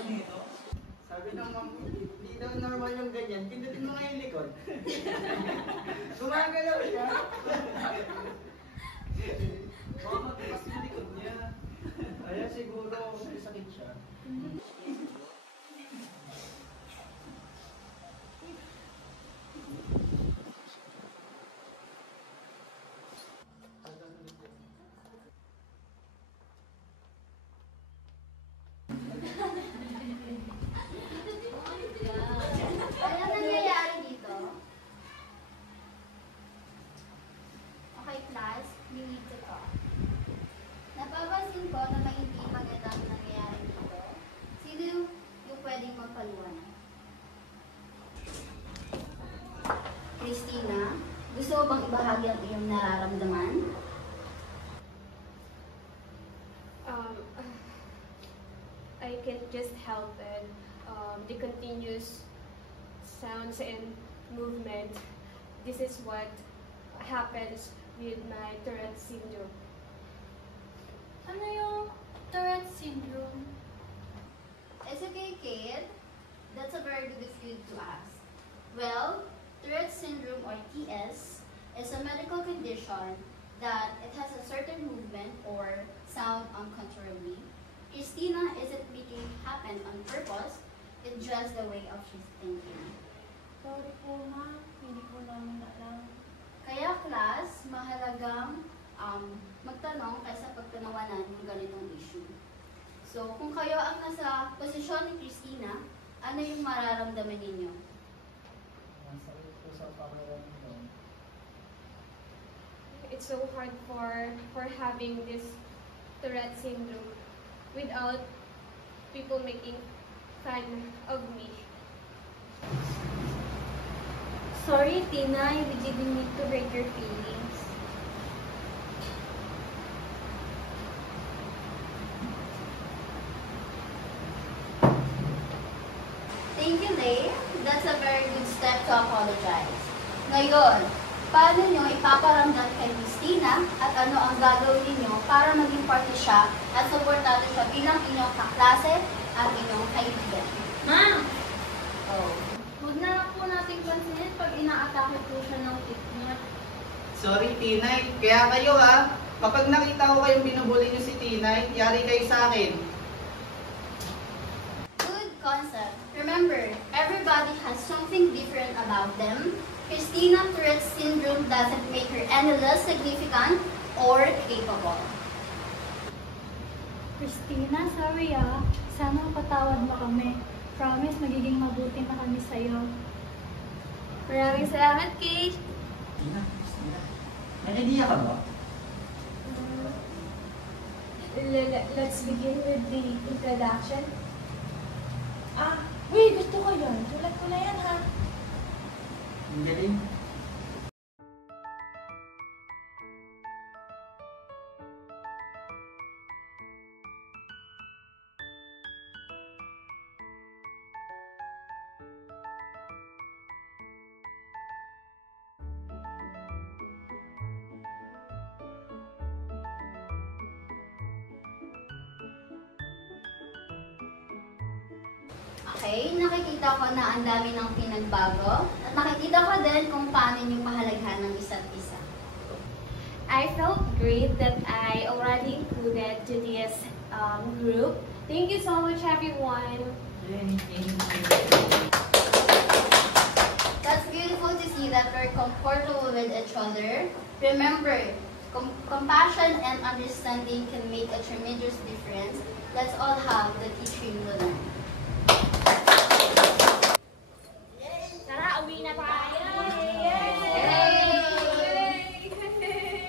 Sabi ng ma'am, hindi daw normal yung ganyan. Pindutin mo nga yung likod. Gumagalaw siya. Baka matipas yung likod niya. Kaya siguro may sakit siya. Ano nangyayari dito? Okay, class, you need to talk. Napapansin ko na may hindi magandang nangyayari dito. Sino yung pwedeng magpaliwanag? Christina, gusto mo bang ibahagi ang iyong nararamdaman? I can't just help it. The continuous sounds and movement. This is what happens with my Tourette syndrome. Ano yung Tourette syndrome? It's okay, kid. That's a very good of you to ask. Well, Tourette syndrome, or TS, is a medical condition that it has a certain movement or sound uncontrollably. Christina isn't making it happen on purpose, it's just the way of she's thinking. Sorry po, ma'am. Hindi po namin alam. Kaya class, mahalagang magtanong kaysa pagtanawanan ng ganitong issue. So, kung kayo ang nasa posisyon ni Christina, ano yung mararamdaman ninyo? Masakit po sa pakiramdam. It's so hard for having this Tourette syndrome without people making fun of me. Sorry, Tina. We didn't need to hurt your feelings. Thank you, Lay. That's a very good step to apologize. Ngayon, paano nyo ipaparamdam kay Christina at ano ang gagawin ninyo para maging parte siya at supportado siya bilang inyong kaklase at inyong kaibigan? Ma'am! Oh. Huwag na lang po natin pansinin pag inaatake po siya ng kidnap. Sorry, Tinay. Kaya kayo kapag nakita ko kayong binubuli niyo si Tinay, yari kayo sa akin. Good concept. Remember, everybody has something different about them. Christina Tourette syndrome doesn't make her any less significant or capable. Christina, sorry Sana patawad mo kami. Promise, magiging mabuti na kami sa'yo. Maraming salamat, Kate! Tina, may idea ka ba? Let's begin with the introduction. Gusto ko yun. Sulat ko na yan, ha? Ang galing. Okay, nakikita ko na ang dami ng pinagbago at nakikita ko din kung paano yung pahalagahan ng isa't isa. I felt great that I already included to this group. Thank you so much, everyone. That's beautiful to see that we're comfortable with each other. Remember, compassion and understanding can make a tremendous difference. Let's all have the teaching we learn. Tara, uwi na tayo!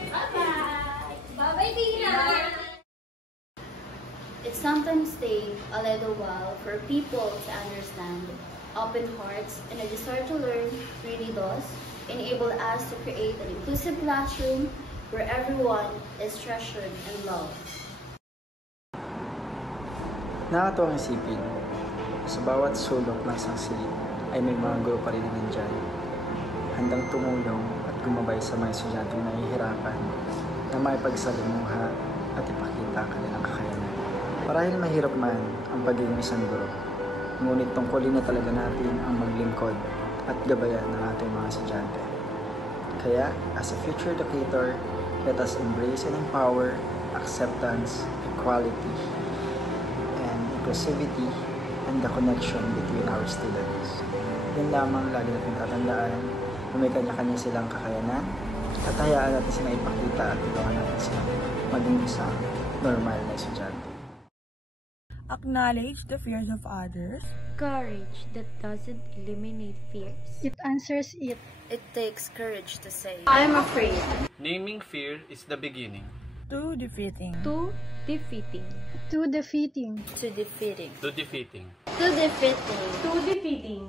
Bye-bye! Bye-bye, Tina! It sometimes takes a little while for people to understand. Open hearts and a desire to learn really does enable us to create an inclusive classroom where everyone is treasured and loved. Nakakatuwang isipin, sa bawat sulok ng isang silid ay may mga guro pa rin nandyan, handang tumulong at gumabay sa mga estudyanteng nahihirapan na makipagsalimuha at ipakita ang kanilang kakayanan Marahil mahirap man ang pagiging isang guro, ngunit tungkulin na talaga natin ang maglingkod at gabayan ng ating mga estudyante. Kaya, as a future educator, let us embrace and empower acceptance, equality, and inclusivity, and the connection between our students. Yan lamang lagi natin tatandaan na may kanya-kanya silang kakayanan at hayaan natin silang ipakita at tulungan natin silang maging isang normal na estudyante. Acknowledge the fears of others. Courage that doesn't eliminate fears. It answers it. It takes courage to say, I'm afraid. Naming fear is the beginning. To defeating. To defeating. To defeating. to defeating. To defeating. To defeating. To defeating.